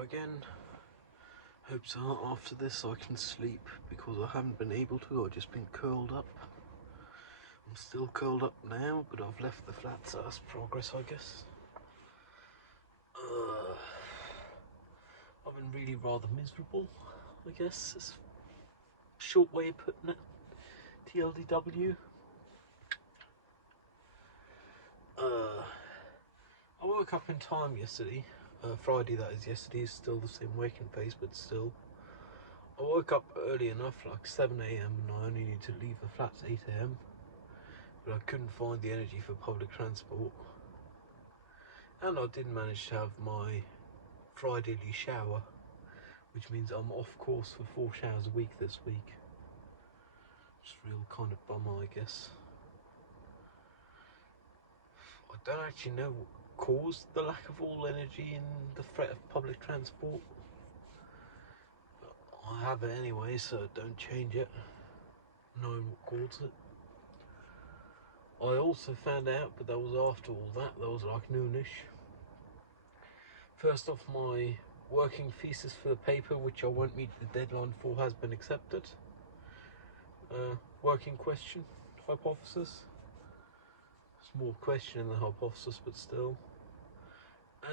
go again. Hope so after this I can sleep, because I haven't been able to. I've just been curled up. I'm still curled up now, but I've left the flat, so that's progress, I guess. I've been really rather miserable, I guess. It's a short way of putting it. TLDW. I woke up in time yesterday. Friday, that is. Yesterday is still the same waking face, but still. I woke up early enough, like 7 AM, and I only need to leave the flat at 8 AM. But I couldn't find the energy for public transport. And I did manage to have my Fridayly shower, which means I'm off course for 4 showers a week this week. It's a real kind of bummer, I guess. I don't actually know what caused the lack of all energy in the threat of public transport. But I have it anyway, so don't change it, knowing what caused it. I also found out, but that was after all that was like noonish. First off, my working thesis for the paper, which I won't meet the deadline for, has been accepted. Working question, hypothesis. It's more question than hypothesis, but still.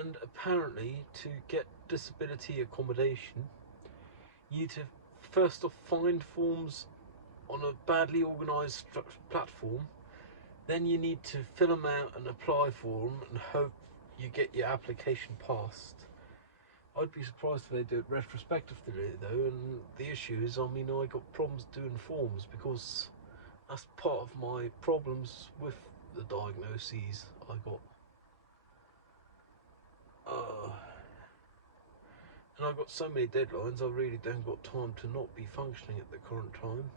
And apparently, to get disability accommodation, you need to first off find forms on a badly organised platform. Then you need to fill them out and apply for them and hope you get your application passed. I'd be surprised if they do it retrospectively though, and the issue is, I mean, I got problems doing forms because that's part of my problems with the diagnoses I got. And I've got so many deadlines, I really don't got time to not be functioning at the current time.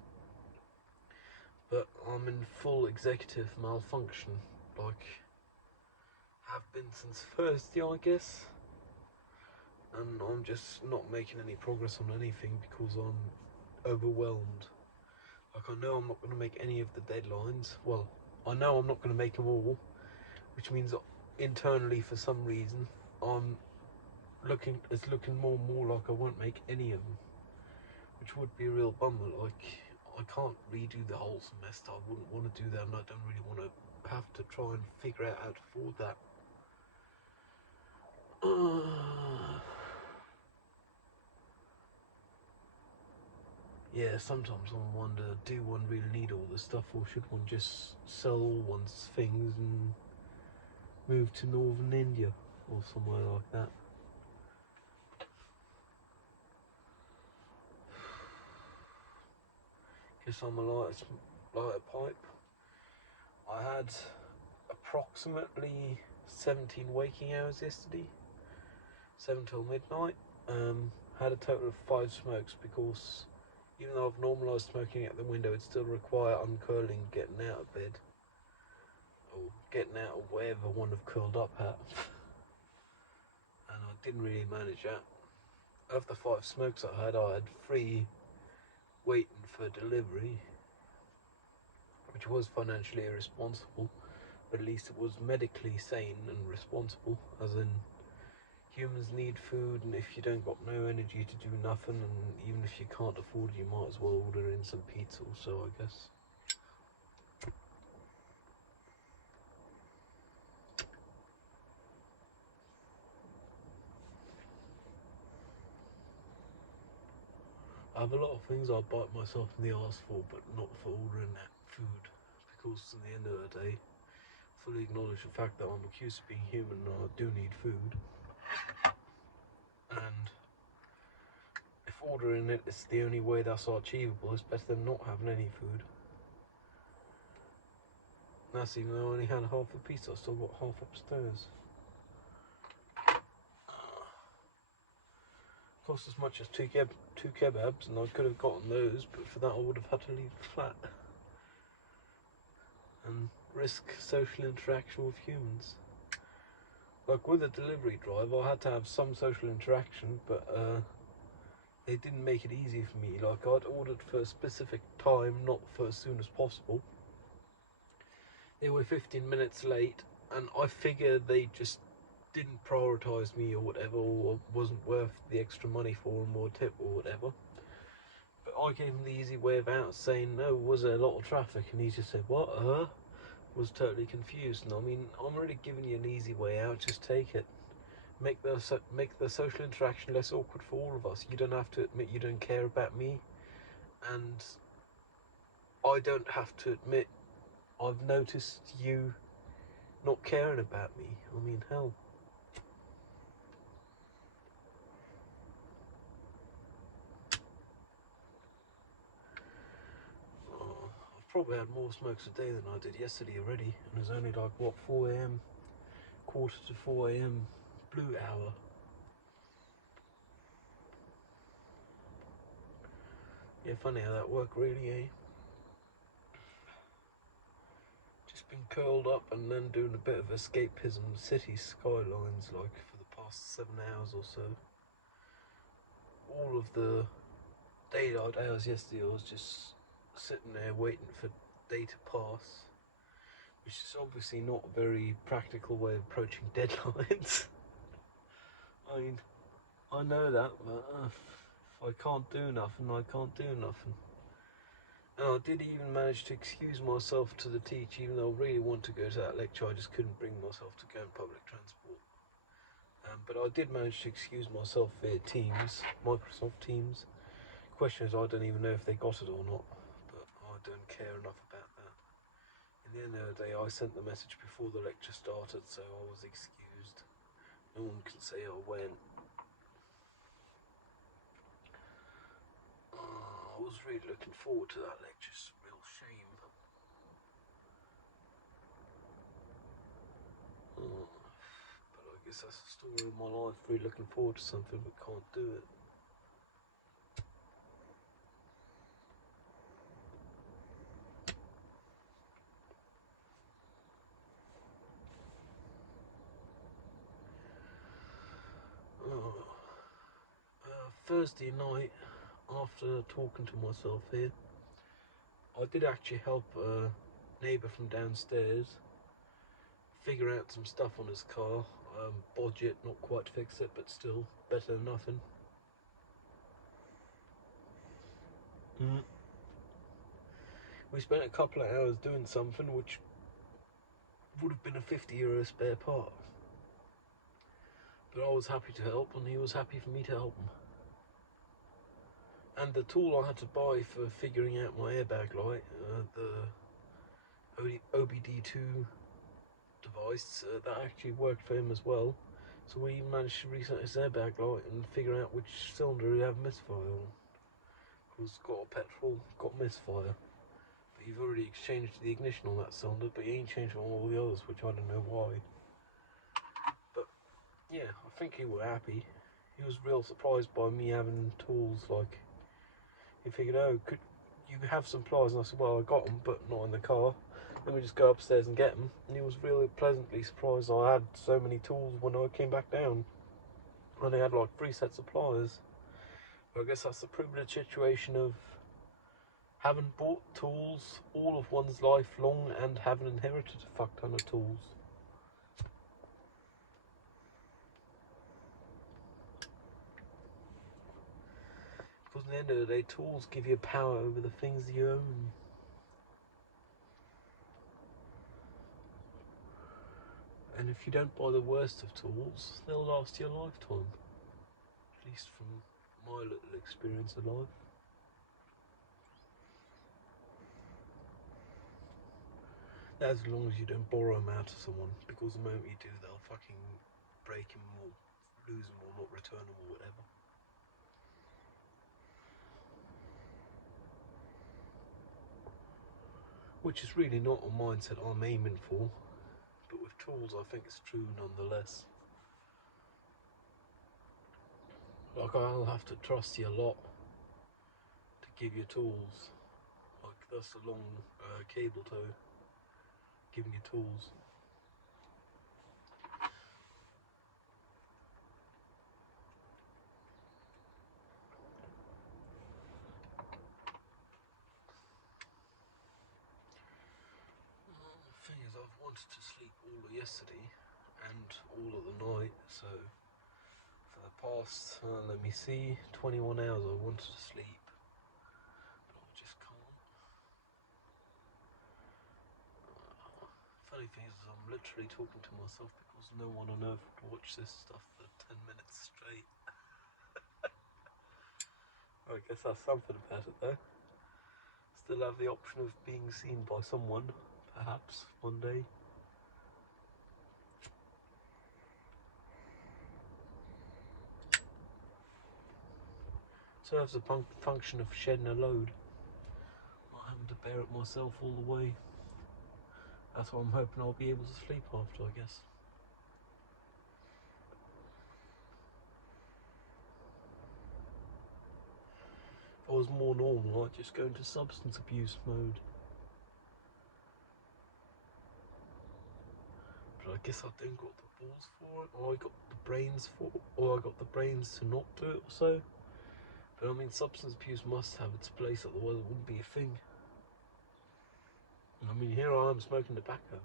But I'm in full executive malfunction, like have been since Thursday, I guess. And I'm just not making any progress on anything because I'm overwhelmed. Like, I know I'm not going to make any of the deadlines. Well, I know I'm not going to make them all, which means internally, for some reason, it's looking more and more like I won't make any of them, which would be a real bummer. Like, I can't redo the whole semester. I wouldn't want to do that, and I don't really want to have to try and figure out how to afford that. Yeah, sometimes I wonder, do one really need all this stuff, or should one just sell all one's things and move to northern India or somewhere like that? Guess I'm a lighter pipe. I had approximately 17 waking hours yesterday, 7 till midnight. Had a total of 5 smokes because even though I've normalised smoking at the window, it still requires uncurling, getting out of bed, or getting out of wherever one have curled up at. And I didn't really manage that. Of the 5 smokes I had 3 waiting for delivery, which was financially irresponsible, but at least it was medically sane and responsible, as in humans need food, and if you don't got no energy to do nothing, and even if you can't afford it, you might as well order in some pizza or so, I guess. I have a lot of things I bite myself in the arse for, but not for ordering that food, because at the end of the day, I fully acknowledge the fact that I'm accused of being human and I do need food. And if ordering it is the only way that's achievable, it's better than not having any food. And that's even though I only had half a pizza, I still got half upstairs. Cost as much as two kebabs, and I could have gotten those, but for that I would have had to leave the flat and risk social interaction with humans. Like with a delivery drive, I had to have some social interaction, but they didn't make it easy for me. Like, I'd ordered for a specific time, not for as soon as possible. They were 15 minutes late, and I figured they just didn't prioritise me or whatever, or wasn't worth the extra money for him or tip or whatever. But I gave him the easy way of out saying, no, was there a lot of traffic? And he just said, what? Was totally confused. And I mean, I'm already giving you an easy way out, just take it. Make the social interaction less awkward for all of us. You don't have to admit you don't care about me, and I don't have to admit I've noticed you not caring about me. I mean, hell. I've probably had more smokes a day than I did yesterday already, and it's only like, what, 4 a.m, quarter to 4 a.m, blue hour. Yeah, funny how that worked, really, eh? Just been curled up and then doing a bit of escapism, city skylines, like, for the past 7 hours or so. All of the daylight hours yesterday, I was just sitting there waiting for day to pass, which is obviously not a very practical way of approaching deadlines. I mean, I know that, but if I can't do nothing, I can't do nothing. And I did even manage to excuse myself to the teacher, even though I really wanted to go to that lecture. I just couldn't bring myself to go in public transport. But I did manage to excuse myself via Teams, Microsoft Teams. Question is, I don't even know if they got it or not, but I don't care enough about that. In the end of the day, I sent the message before the lecture started, so I was excused. No one can say I went. I was really looking forward to that lecture. It's a real shame. But I guess that's the story of my life. Really looking forward to something but can't do it. Thursday night, after talking to myself here, I did actually help a neighbour from downstairs figure out some stuff on his car. Bodge it, not quite fix it, but still better than nothing. We spent a couple of hours doing something which would have been a €50 spare part. But I was happy to help, and he was happy for me to help him. And the tool I had to buy for figuring out my airbag light, the OBD2 device, that actually worked for him as well. So we managed to reset his airbag light and figure out which cylinder he had misfire on. It's got a petrol, got misfire. But you've already exchanged the ignition on that cylinder, but you ain't changed on all the others, which I don't know why. But yeah, I think he was happy. He was real surprised by me having tools. Like, he figured, oh, could you have some pliers? And I said, well, I got them, but not in the car. Let me just go upstairs and get them. And he was really pleasantly surprised I had so many tools when I came back down. And they had like 3 sets of pliers. But I guess that's the privileged situation of having bought tools all of one's life long and having inherited a fuck ton of tools. Because at the end of the day, tools give you power over the things you own. And if you don't buy the worst of tools, they'll last your lifetime. At least from my little experience of life. As long as you don't borrow them out of someone, because the moment you do, they'll fucking break them or lose them or not return them or whatever. Which is really not a mindset I'm aiming for, but with tools I think it's true nonetheless. Like, I'll have to trust you a lot to give you tools. Like, that's a long cable tow, giving you tools. The thing is, I've wanted to sleep all of yesterday, and all of the night. So for the past, let me see, 21 hours I wanted to sleep, but I just can't. Funny thing is, I'm literally talking to myself because no one on earth would watch this stuff for 10 minutes straight. I guess that's something about it though. Still have the option of being seen by someone, perhaps, one day. Serves the function of shedding a load, not having to bear it myself all the way. That's what I'm hoping I'll be able to sleep after, I guess. If I was more normal, I'd just go into substance abuse mode. But I guess I don't got the balls for it, or I got the brains for it, or I got the brains to not do it or so. But I mean, substance abuse must have its place, otherwise it wouldn't be a thing. I mean, here I am smoking tobacco.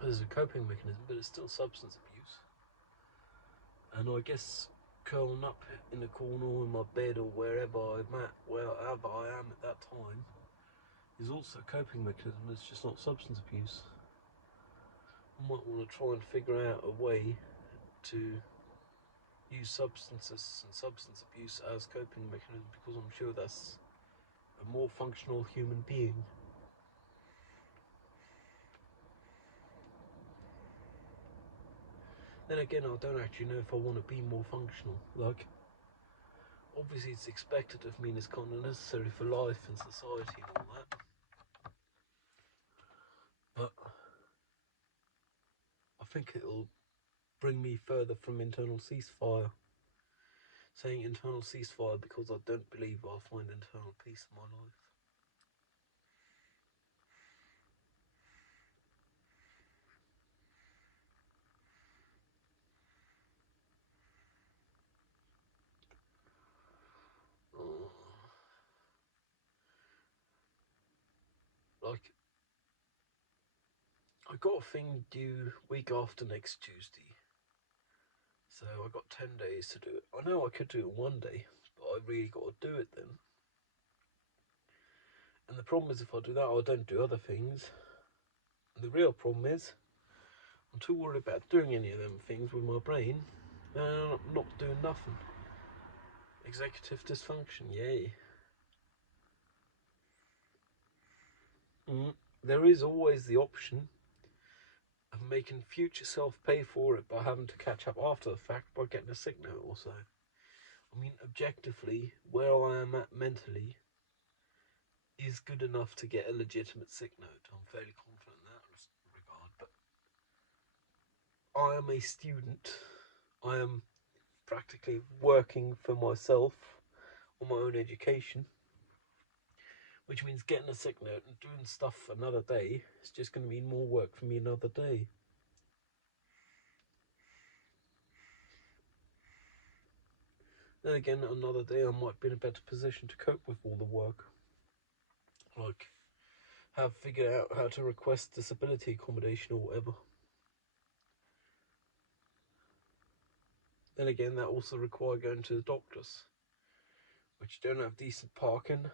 There's a coping mechanism, but it's still substance abuse. And I guess curling up in a corner or in my bed or wherever I'm at, wherever I am at that time, is also a coping mechanism. It's just not substance abuse. I might want to try and figure out a way to use substances and substance abuse as coping mechanism, because I'm sure that's a more functional human being. Then again, I don't actually know if I want to be more functional. Like, obviously it's expected of me and it's kind of necessary for life and society and all that. But I think it'll bring me further from internal ceasefire. Saying internal ceasefire because I don't believe I'll find internal peace in my life. Like, I got a thing due week after next Tuesday. So I got 10 days to do it. I know I could do it one day, but I really got to do it then. And the problem is, if I do that, I don't do other things. And the real problem is, I'm too worried about doing any of them things with my brain, and I'm not doing nothing. Executive dysfunction, yay. There is always the option of making future self pay for it by having to catch up after the fact by getting a sick note or so. I mean, objectively, where I am at mentally is good enough to get a legitimate sick note. I'm fairly confident in that regard. But I am a student. I am practically working for myself on my own education, which means getting a sick note and doing stuff another day is just going to mean more work for me another day. Then again, another day I might be in a better position to cope with all the work. Like, have figured out how to request disability accommodation or whatever. Then again, that also requires going to the doctors, which don't have decent parking,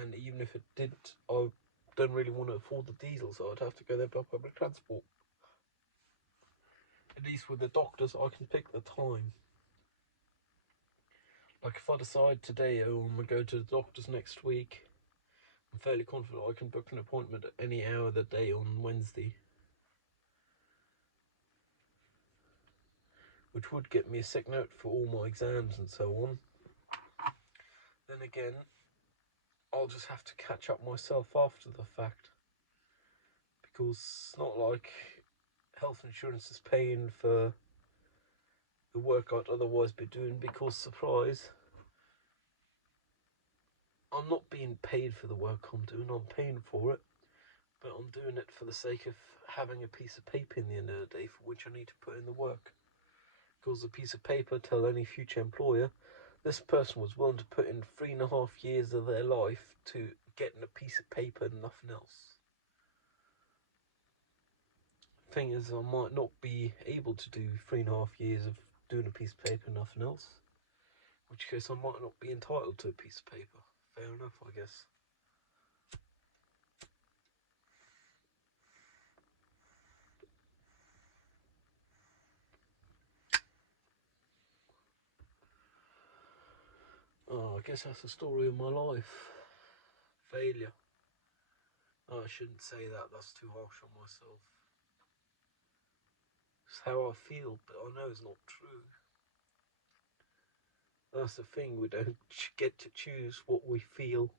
and even if it did, I don't really want to afford the diesel, so I'd have to go there by public transport. At least with the doctors, I can pick the time. Like, if I decide today, oh, I'm going to go to the doctors next week, I'm fairly confident I can book an appointment at any hour of the day on Wednesday, which would get me a sick note for all my exams and so on. Then again, I'll just have to catch up myself after the fact, because it's not like health insurance is paying for the work I'd otherwise be doing, because, surprise, I'm not being paid for the work I'm doing, I'm paying for it, but I'm doing it for the sake of having a piece of paper in the end of the day for which I need to put in the work. Because the piece of paper tell any future employer this person was willing to put in 3.5 years of their life to getting a piece of paper and nothing else. Thing is, I might not be able to do 3.5 years of doing a piece of paper and nothing else. In which case I might not be entitled to a piece of paper. Fair enough, I guess. Oh, I guess that's the story of my life. Failure. Oh, I shouldn't say that, that's too harsh on myself. It's how I feel, but I know it's not true. That's the thing, we don't get to choose what we feel,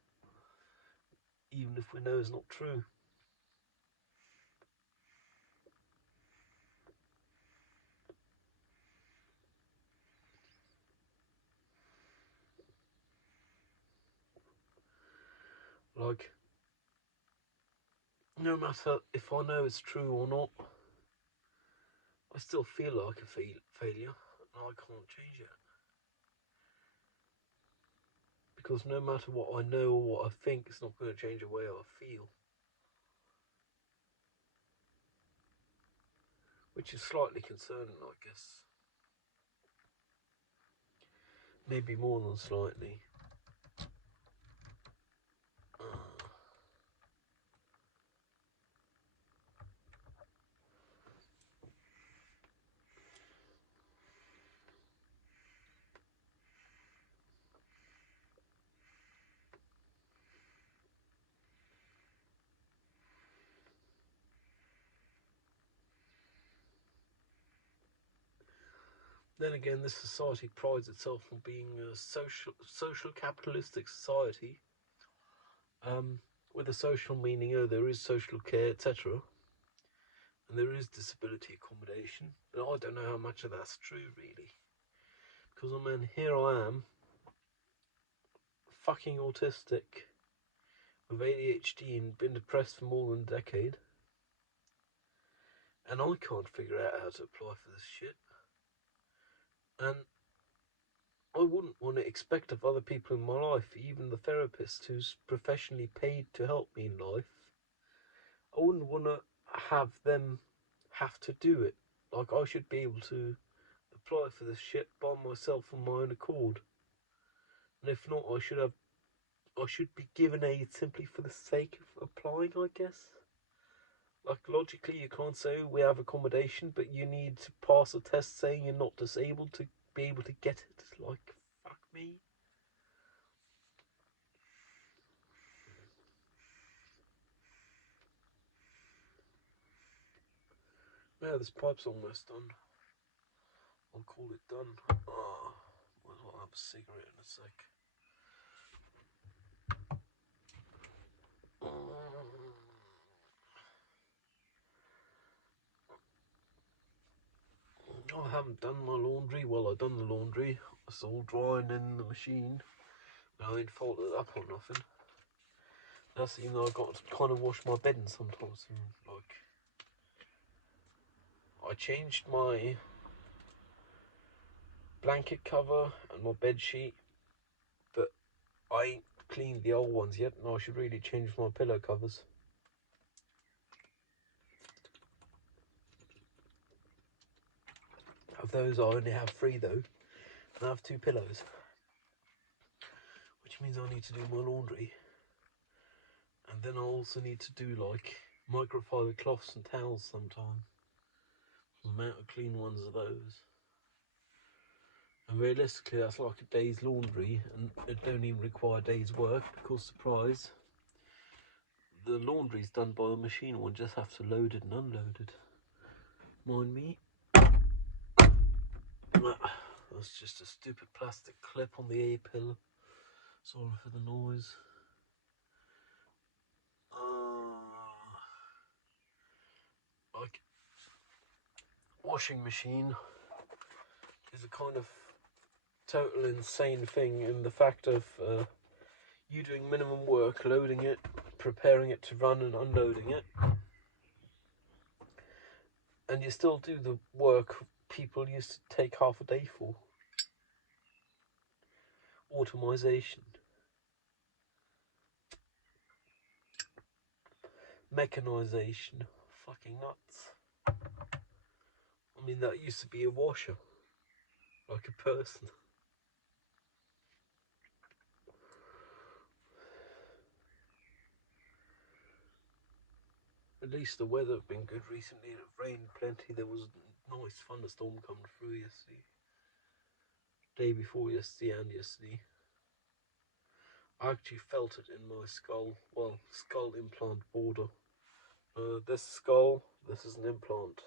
even if we know it's not true. Like, no matter if I know it's true or not, I still feel like a failure, and I can't change it. Because no matter what I know or what I think, it's not going to change the way I feel. Which is slightly concerning, I guess. Maybe more than slightly. Then again, this society prides itself on being a social capitalistic society, with a social meaning. Oh, there is social care, etc., and there is disability accommodation. But I don't know how much of that's true, really, because I mean, here I am, fucking autistic, with ADHD and been depressed for more than a decade, and I can't figure out how to apply for this shit. And I wouldn't want to expect of other people in my life, even the therapist who's professionally paid to help me in life, I wouldn't want to have them have to do it. Like, I should be able to apply for this shit by myself on my own accord. And if not, I should be given aid simply for the sake of applying, I guess. Like, logically, you can't say we have accommodation, but you need to pass a test saying you're not disabled to be able to get it. Like, fuck me. Yeah, this pipe's almost done. I'll call it done. Oh, might as well have a cigarette in a sec. I haven't done my laundry. Well, I've done the laundry. It's all drying in the machine. I ain't folded it up or nothing. That's even though I got to kind of wash my bedding sometimes. And, like, I changed my blanket cover and my bed sheet, but I ain't cleaned the old ones yet, and I should really change my pillow covers. Of those, I only have 3 though, and I have 2 pillows, which means I need to do my laundry. And then I also need to do like microfiber cloths and towels sometime. The amount of clean ones of those. And realistically, that's like a day's laundry, and it don't even require a day's work because, surprise, the laundry's done by the machine. One just have to load it and unload it. Mind me. That's just a stupid plastic clip on the A-pillar. Sorry for the noise. Like, washing machine is a kind of total insane thing in the fact of you doing minimum work, loading it, preparing it to run and unloading it, and you still do the work people used to take half a day for. Automation, mechanization, fucking nuts. I mean, that used to be a washer, like a person. At least the weather have been good recently. It rained plenty. There was a nice thunderstorm coming through yesterday. Day before yesterday and yesterday. I actually felt it in my skull. Well, skull implant border. This skull, this is an implant.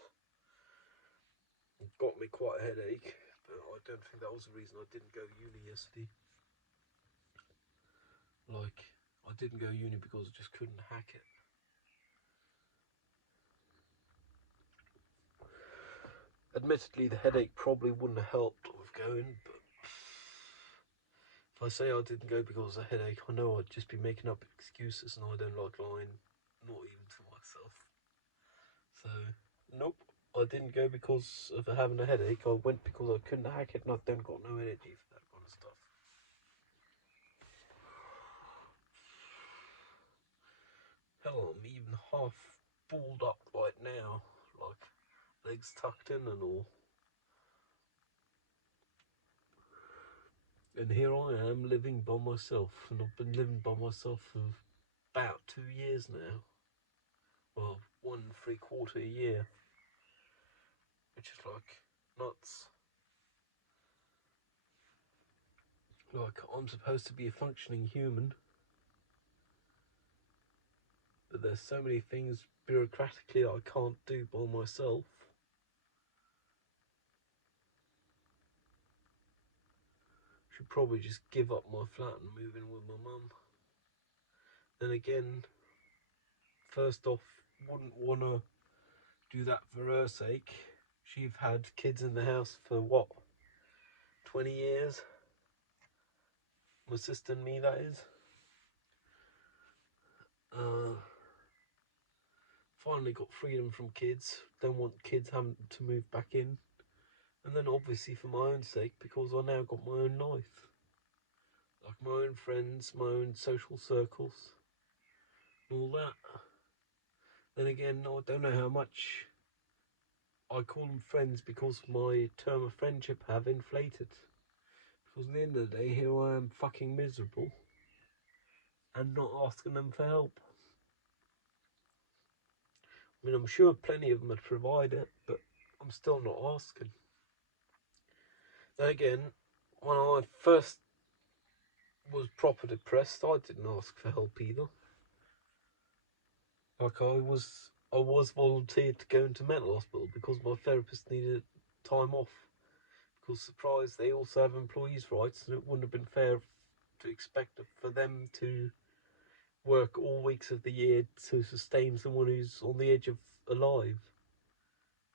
It got me quite a headache, but I don't think that was the reason I didn't go uni yesterday. Like, I didn't go uni because I just couldn't hack it. Admittedly, the headache probably wouldn't have helped with going, but if I say I didn't go because of a headache, I know I'd just be making up excuses, and I don't like lying, not even to myself. So, nope, I didn't go because of having a headache. I went because I couldn't hack it, and I don't got no energy for that kind of stuff. Hell, I'm even half balled up right now, like legs tucked in and all. And here I am living by myself, and I've been living by myself for about 2 years now. Well, 1.75 year, which is like nuts. Like, I'm supposed to be a functioning human, but there's so many things bureaucratically I can't do by myself. Should probably just give up my flat and move in with my mum. Then again, first off, wouldn't want to do that for her sake. She've had kids in the house for what, 20 years? My sister and me, that is. Finally got freedom from kids. Don't want kids having to move back in. And then obviously for my own sake, because I now got my own life. Like my own friends, my own social circles, and all that. Then again, I don't know how much I call them friends because my term of friendship have inflated. Because at the end of the day, here I am fucking miserable and not asking them for help. I mean, I'm sure plenty of them would provide it, but I'm still not asking. Then again, when I first was proper depressed, I didn't ask for help either. Like I was volunteered to go into mental hospital because my therapist needed time off. Because surprise, they also have employees' rights, and it wouldn't have been fair to expect for them to work all weeks of the year to sustain someone who's on the edge of alive,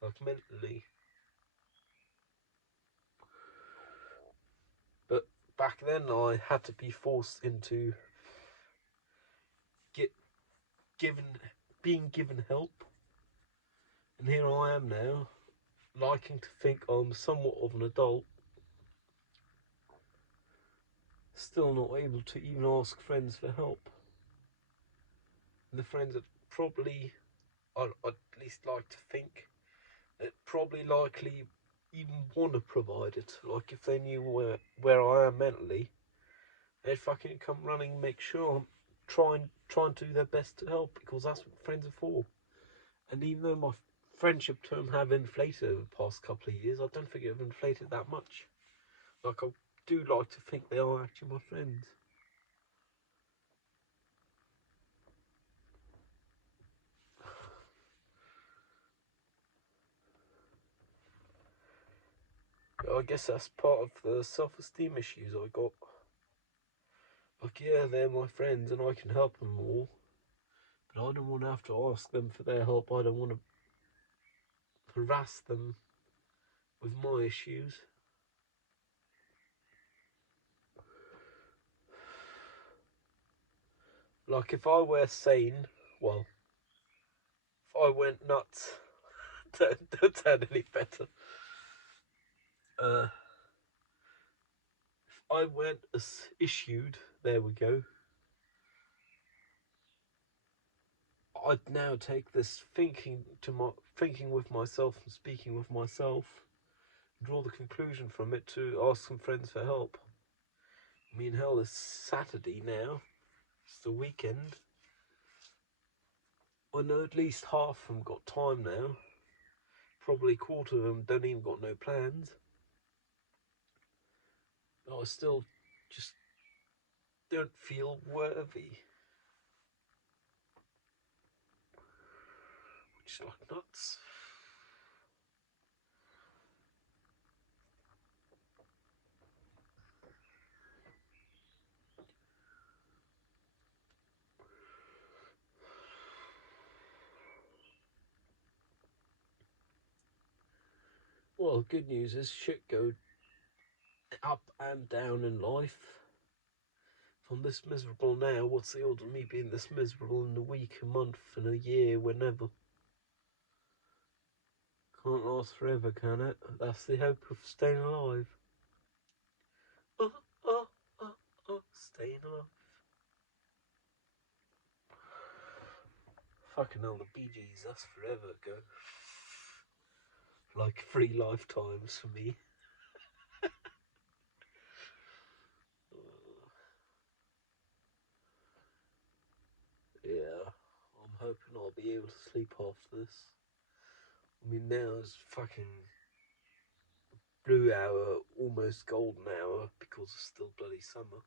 like mentally. But back then, I had to be forced into being given help, and here I am now, liking to think I'm somewhat of an adult, still not able to even ask friends for help. And the friends that probably, I'd at least like to think, that probably likely even want to provide it. Like if they knew where I am mentally, they'd fucking come running and make sure I'm trying to do their best to help, because that's what friends are for. And even though my friendship term have inflated over the past couple of years, I don't think it have inflated that much. Like I do like to think they are actually my friends. I guess that's part of the self-esteem issues I got. Like, yeah, they're my friends and I can help them all, but I don't want to have to ask them for their help. I don't want to harass them with my issues. Like, if I were sane, well, if I went nuts, don't sound any better. If I went as issued, there we go. I'd now take this thinking with myself and speaking with myself, draw the conclusion from it to ask some friends for help. I mean, hell, it's Saturday now. It's the weekend. I know at least half of them got time now. Probably a quarter of them don't even got no plans. But I still just don't feel worthy. Which is like nuts. Well, good news is shit go up and down in life. If I'm this miserable now, what's the odds of me being this miserable in a week, a month, in a year, whenever? Can't last forever, can it? That's the hope of staying alive. Oh, oh, oh, oh, staying alive. Fucking hell, the Bee Gees, that's forever ago. Like 3 lifetimes for me. Yeah, I'm hoping I'll be able to sleep after this. I mean, now is fucking blue hour, almost golden hour, because it's still bloody summer.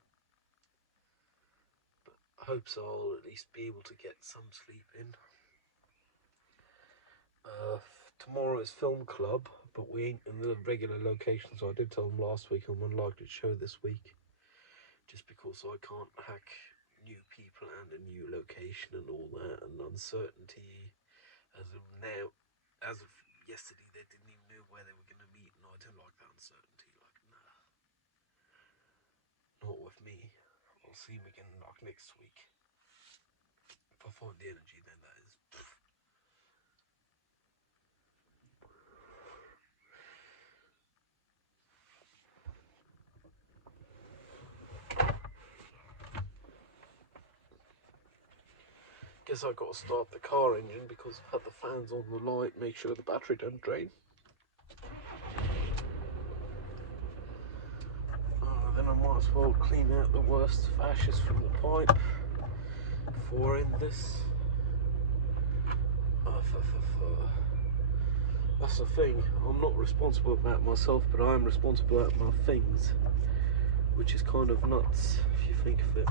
But I hope so I'll at least be able to get some sleep in. Tomorrow is film club, but we ain't in the regular location, so I did tell them last week I'm unlikely to show this week. Just because I can't hack new people and a new location and all that, and uncertainty as of now, as of yesterday, they didn't even know where they were going to meet, and I don't like that uncertainty. Like, nah, not with me. I'll see him again like next week. If I find the energy, then that is. Guess I got to start the car engine because I've had the fans on the light, make sure the battery don't drain. Then I might as well clean out the worst of ashes from the pipe before I end this. That's the thing, I'm not responsible about myself, but I am responsible about my things, which is kind of nuts if you think of it.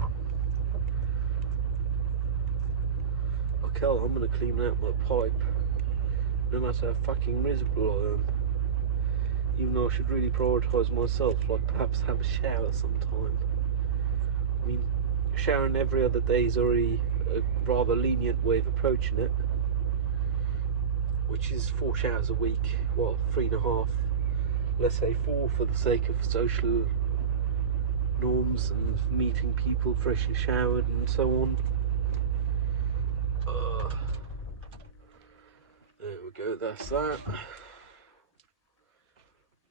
Okay, I'm gonna clean out my pipe, no matter how fucking miserable I am. Even though I should really prioritise myself, like perhaps have a shower sometime. I mean, showering every other day is already a rather lenient way of approaching it, which is 4 showers a week, well, 3.5, let's say 4 for the sake of social norms and meeting people freshly showered and so on. There we go, that's that.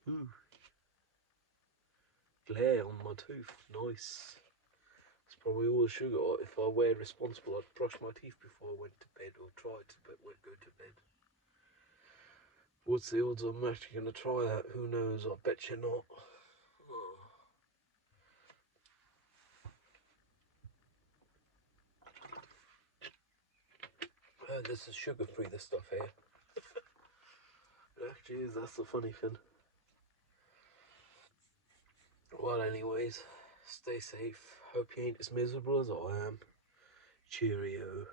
Ooh. Glare on my tooth, nice. It's probably all the sugar. If I were responsible, I'd brush my teeth before I went to bed, or try to go to bed. What's the odds I'm actually going to try that? Who knows? I bet you not. This is sugar-free, this stuff here. It actually is, that's the funny thing. Well, anyways, stay safe. Hope you ain't as miserable as I am. Cheerio.